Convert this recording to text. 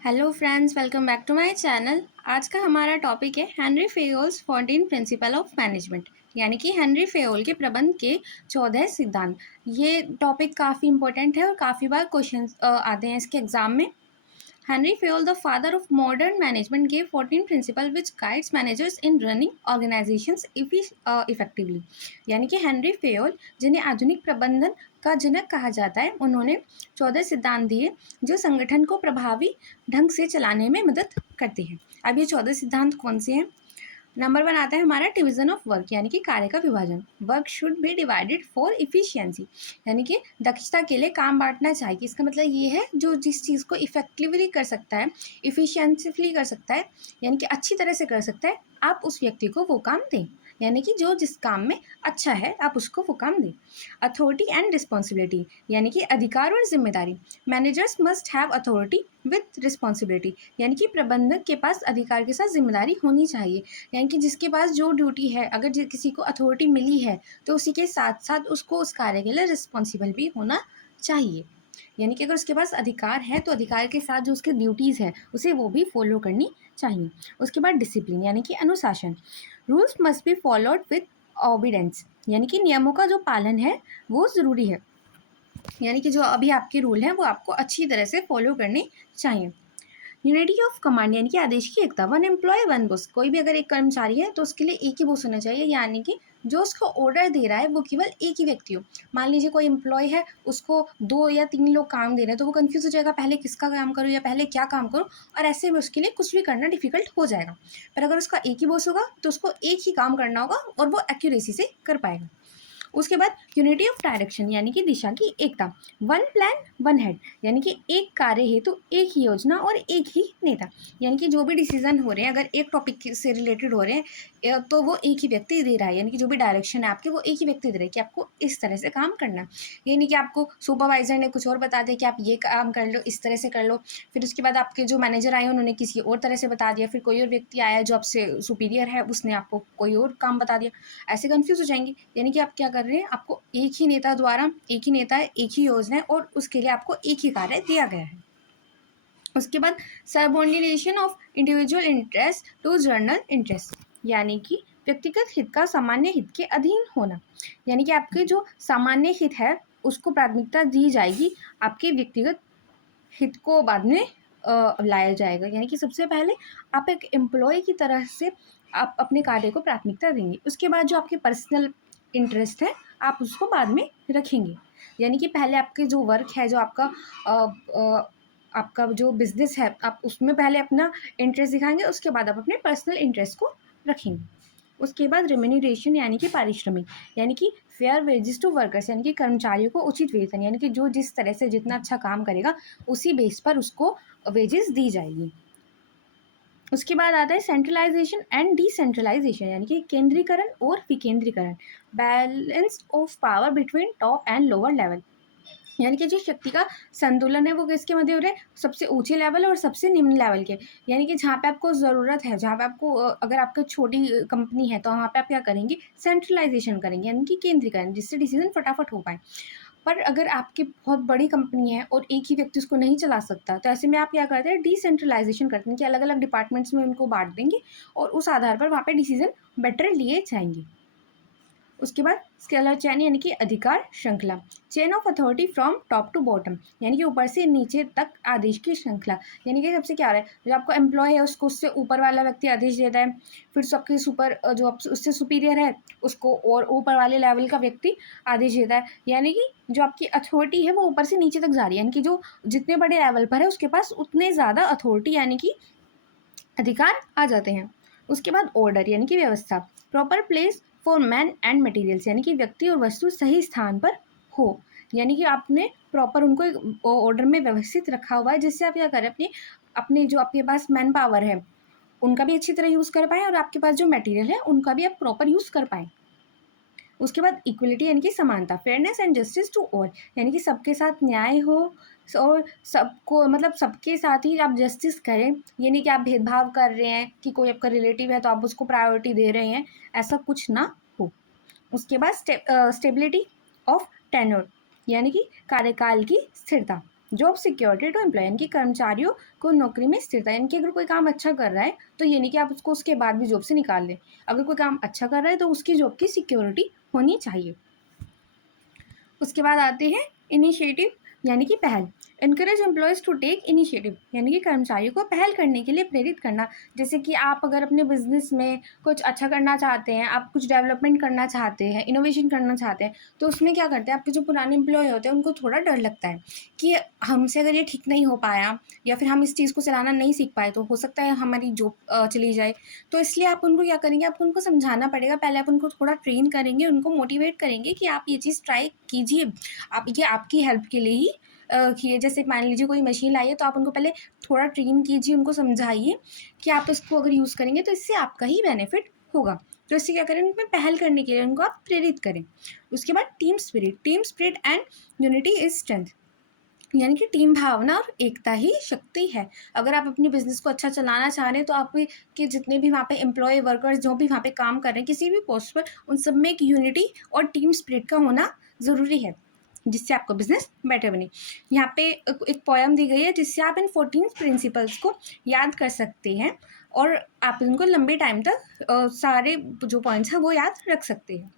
Hello friends, welcome back to my channel. आज का हमारा टॉपिक है Henry Fayol's 14 principle of management, यानी कि हेनरी फेयोल के प्रबंध के 14 सिद्धांत। ये टॉपिक काफ़ी इंपॉर्टेंट है और काफ़ी बार क्वेश्चन आते हैं इसके एग्जाम में। Henry Fayol, the father of modern management, gave 14 principles which guides managers in running organizations effectively. यानी कि हेनरी फेयोल, जिन्हें आधुनिक प्रबंधन का जनक कहा जाता है, उन्होंने 14 सिद्धांत दिए जो संगठन को प्रभावी ढंग से चलाने में मदद करते हैं। अब ये 14 सिद्धांत कौन से हैं? नंबर 1 आता है हमारा डिवीजन ऑफ वर्क, यानी कि कार्य का विभाजन। Work should be divided for efficiency, यानी कि दक्षता के लिए काम बांटना चाहिए। इसका मतलब ये है जो जिस चीज़ को इफेक्टिवली कर सकता है, इफिशियंटली कर सकता है, यानी कि अच्छी तरह से कर सकता है, आप उस व्यक्ति को वो काम दें। यानी कि जो जिस काम में अच्छा है आप उसको वो काम दें। अथॉरिटी एंड रिस्पॉन्सिबिलिटी, यानी कि अधिकार और जिम्मेदारी। Managers must have authority with responsibility, यानी कि प्रबंधक के पास अधिकार के साथ जिम्मेदारी होनी चाहिए। यानी कि जिसके पास जो ड्यूटी है, अगर किसी को अथॉरिटी मिली है तो उसी के साथ साथ उसको उस कार्य के लिए रिस्पॉन्सिबल भी होना चाहिए। यानी कि अगर उसके पास अधिकार है तो अधिकार के साथ जो उसकी ड्यूटीज़ है उसे वो भी फॉलो करनी चाहिए। उसके बाद डिसिप्लिन, यानी कि अनुशासन। Rules must be followed with obedience, यानी कि नियमों का जो पालन है वो ज़रूरी है। यानी कि जो अभी आपके रूल हैं वो आपको अच्छी तरह से फॉलो करने चाहिए। यूनिटी ऑफ कमांड, यानी कि आदेश की एकता। वन एम्प्लॉय वन बॉस, कोई भी अगर एक कर्मचारी है तो उसके लिए एक ही बॉस होना चाहिए, यानी कि जो उसको ऑर्डर दे रहा है वो केवल एक ही व्यक्ति हो। मान लीजिए कोई एम्प्लॉय है, उसको 2 या 3 लोग काम दे रहे हैं तो वो कंफ्यूज हो जाएगा, पहले किसका काम करूँ या पहले क्या काम करूँ, और ऐसे में उसके लिए कुछ भी करना डिफिकल्ट हो जाएगा। पर अगर उसका एक ही बॉस होगा तो उसको एक ही काम करना होगा और वो एक्यूरेसी से कर पाएगा। उसके बाद यूनिटी ऑफ डायरेक्शन, यानी कि दिशा की एकता। वन प्लान वन हेड, यानी कि एक कार्य हेतु एक ही योजना और एक ही नेता। यानी कि जो भी डिसीजन हो रहे हैं अगर एक टॉपिक से रिलेटेड हो रहे हैं तो वो एक ही व्यक्ति दे रहा है, यानी कि जो भी डायरेक्शन है आपके वो एक ही व्यक्ति दे रहा है कि आपको इस तरह से काम करना है। ये नहीं कि आपको सुपरवाइजर ने कुछ और बता दिया कि आप ये काम कर लो, इस तरह से कर लो, फिर उसके बाद आपके जो मैनेजर आए उन्होंने किसी और तरह से बता दिया, फिर कोई और व्यक्ति आया जो आपसे सुपीरियर है उसने आपको कोई और काम बता दिया, ऐसे कंफ्यूज हो जाएंगे। यानी कि आप क्या कर रहे हैं, आपको एक ही नेता द्वारा, एक ही नेता है, एक ही योजना है और उसके लिए आपको एक ही कार्य दिया गया है। उसके बाद subordination of individual interest to general interest, यानी कि व्यक्तिगत हित का सामान्य हित के अधीन होना। यानी कि आपके जो सामान्य हित है उसको प्राथमिकता दी जाएगी, आपके व्यक्तिगत हित को बाद में लाया जाएगा। यानी कि सबसे पहले आप एक एम्प्लॉय की तरह से आप अपने कार्य को प्राथमिकता देंगे, उसके बाद जो आपके पर्सनल इंटरेस्ट है आप उसको बाद में रखेंगे। यानी कि पहले आपके जो वर्क है, जो आपका जो बिजनेस है, आप उसमें पहले अपना इंटरेस्ट दिखाएंगे, उसके बाद आप अपने पर्सनल इंटरेस्ट को रखेंगे। उसके बाद रेम्यूनरेशन, यानी कि पारिश्रमिक, यानी कि फेयर वेजेस टू वर्कर्स, यानी कि कर्मचारियों को उचित वेतन, यानी कि जो जिस तरह से जितना अच्छा काम करेगा उसी बेस पर उसको वेजेस दी जाएगी। उसके बाद आता है सेंट्रलाइजेशन एंड डिसेंट्रलाइजेशन, यानी कि केंद्रीकरण और विकेंद्रीकरण। Balance of power between top and lower level, यानी कि जो शक्ति का संतुलन है वो किसके मध्य हो रहा है, सबसे ऊंचे लेवल और सबसे निम्न लेवल के। यानी कि जहाँ पे आपको ज़रूरत है, जहाँ पे आपको अगर आपकी छोटी कंपनी है तो वहाँ पे आप क्या करेंगे, सेंट्रलाइजेशन करेंगे, यानी कि केंद्रीकरण, जिससे डिसीजन फटाफट हो पाए। पर अगर आपकी बहुत बड़ी कंपनी है और एक ही व्यक्ति उसको नहीं चला सकता तो ऐसे में आप क्या करते हैं, डिसेंट्रलाइजेशन करते हैं कि अलग अलग डिपार्टमेंट्स में उनको बांट देंगे और उस आधार पर वहाँ पे डिसीजन बेटर लिए जाएंगे। उसके बाद स्केलर चेन, यानी कि अधिकार श्रृंखला। Chain of authority from top to bottom, यानी कि ऊपर से नीचे तक आदेश की श्रृंखला। यानी कि सबसे क्या हो रहा है, जो आपको एम्प्लॉय है उसको उससे ऊपर वाला व्यक्ति आदेश देता है, फिर सबके सुपर जो उससे सुपीरियर है उसको और ऊपर वाले लेवल का व्यक्ति आदेश देता है। यानी कि जो आपकी अथॉरिटी है वो ऊपर से नीचे तक जा रही है, यानी कि जो जितने बड़े लेवल पर है उसके पास उतने ज़्यादा अथॉरिटी यानी कि अधिकार आ जाते हैं। उसके बाद ऑर्डर, यानी कि व्यवस्था। Proper place for man and materials, यानी कि व्यक्ति और वस्तु सही स्थान पर हो। यानी कि आपने प्रॉपर उनको एक ऑर्डर में व्यवस्थित रखा हुआ है, जिससे आप क्या करें, अपने अपने जो आपके पास मैन पावर है उनका भी अच्छी तरह यूज़ कर पाएँ और आपके पास जो मटेरियल है उनका भी आप प्रॉपर यूज़ कर पाएँ। उसके बाद इक्वलिटी, यानी कि समानता। Fairness and justice to all, यानी कि सबके साथ न्याय हो और सबको मतलब सबके साथ ही आप जस्टिस करें। ये नहीं कि आप भेदभाव कर रहे हैं कि कोई आपका रिलेटिव है तो आप उसको प्रायोरिटी दे रहे हैं, ऐसा कुछ ना हो। उसके बाद स्टेबिलिटी ऑफ टेन्योर, यानी कि कार्यकाल की स्थिरता। जॉब सिक्योरिटी टू एम्प्लॉय, यानी कि कर्मचारियों को नौकरी में स्थिरता, यानी कि अगर कोई काम अच्छा कर रहा है तो ये नहीं कि आप उसको उसके बाद भी जॉब से निकाल लें। अगर कोई काम अच्छा कर रहा है तो उसकी जॉब की सिक्योरिटी होनी चाहिए। उसके बाद आते हैं इनिशिएटिव, यानी कि पहल। Encourage employees to take initiative, यानी कि कर्मचारियों को पहल करने के लिए प्रेरित करना। जैसे कि आप अगर अपने बिजनेस में कुछ अच्छा करना चाहते हैं, आप कुछ डेवलपमेंट करना चाहते हैं, इनोवेशन करना चाहते हैं, तो उसमें क्या करते हैं, आपके जो पुराने एम्प्लॉय होते हैं उनको थोड़ा डर लगता है कि हमसे अगर ये ठीक नहीं हो पाया या फिर हम इस चीज़ को चलाना नहीं सीख पाए तो हो सकता है हमारी जॉब चली जाए। तो इसलिए आप उनको क्या करेंगे, आपको उनको समझाना पड़ेगा। पहले आप उनको थोड़ा ट्रेन करेंगे, उनको मोटिवेट करेंगे कि आप ये चीज़ ट्राई कीजिए, आप ये आपकी हेल्प के लिए ही किए। जैसे मान लीजिए कोई मशीन लाई है तो आप उनको पहले थोड़ा ट्रेन कीजिए, उनको समझाइए कि आप इसको अगर यूज़ करेंगे तो इससे आपका ही बेनिफिट होगा। तो इससे क्या करें, उनमें पहल करने के लिए उनको आप प्रेरित करें। उसके बाद team spirit and unity is strength, यानी कि टीम भावना और एकता ही शक्ति है। अगर आप अपनी बिजनेस को अच्छा चलाना चाह रहे हैं तो आप के जितने भी वहाँ पे एम्प्लॉय वर्कर्स जो भी वहाँ पे काम कर रहे हैं किसी भी पोस्ट पर, उन सब में एक यूनिटी और टीम स्पिरिट का होना ज़रूरी है, जिससे आपका बिजनेस बेटर बने। यहाँ पे एक पोयम दी गई है जिससे आप इन 14 प्रिंसिपल्स को याद कर सकते हैं और आप इनको लंबे टाइम तक सारे जो पॉइंट्स हैं वो याद रख सकते हैं।